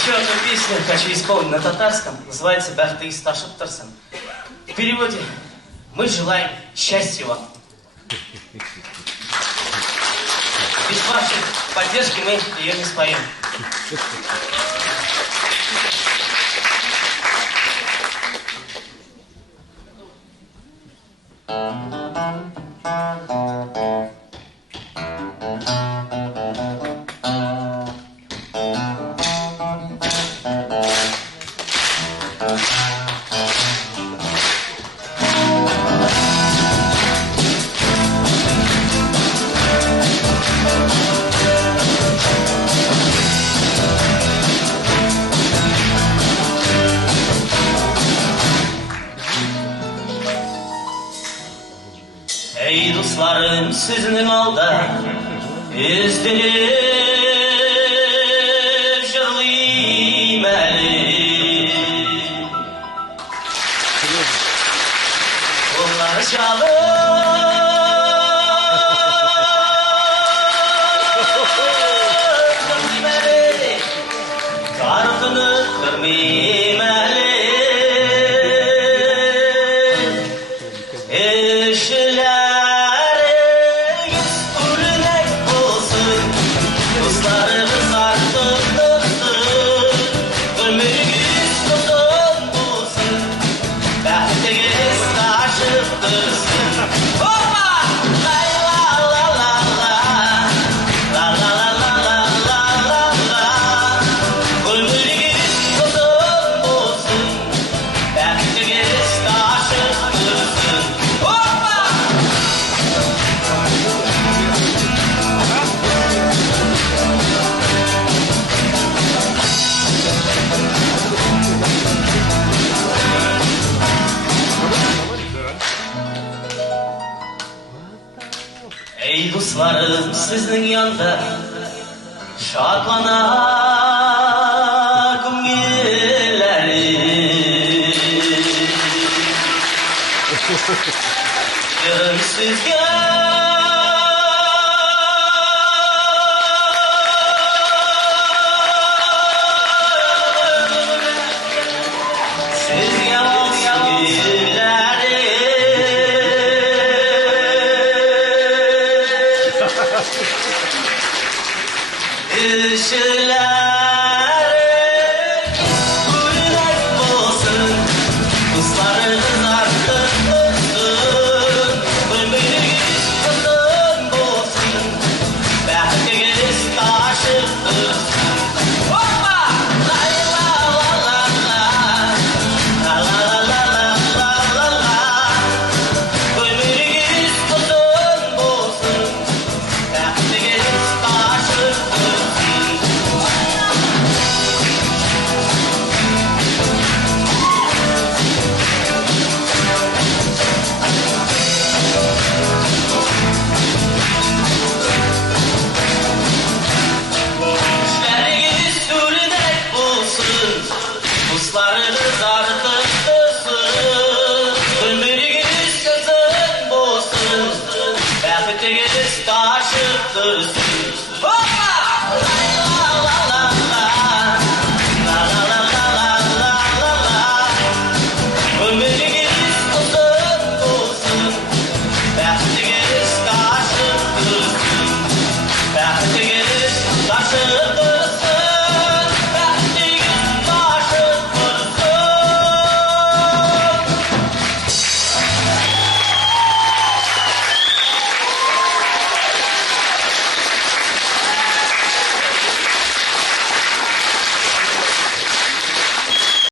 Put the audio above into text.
Еще одну песню хочу исполнить на татарском. Называется «Бахты Сташып Тарсан». В переводе «Мы желаем счастья вам». Без вашей поддержки мы ее не споем. Ey dostlarım sizin alda izdirip jırlayım eli Onlar çalıp jırlayım eli Kartını kırmayım eli Ey dostlarım sizin yanında şadlana günleri Yarın sizge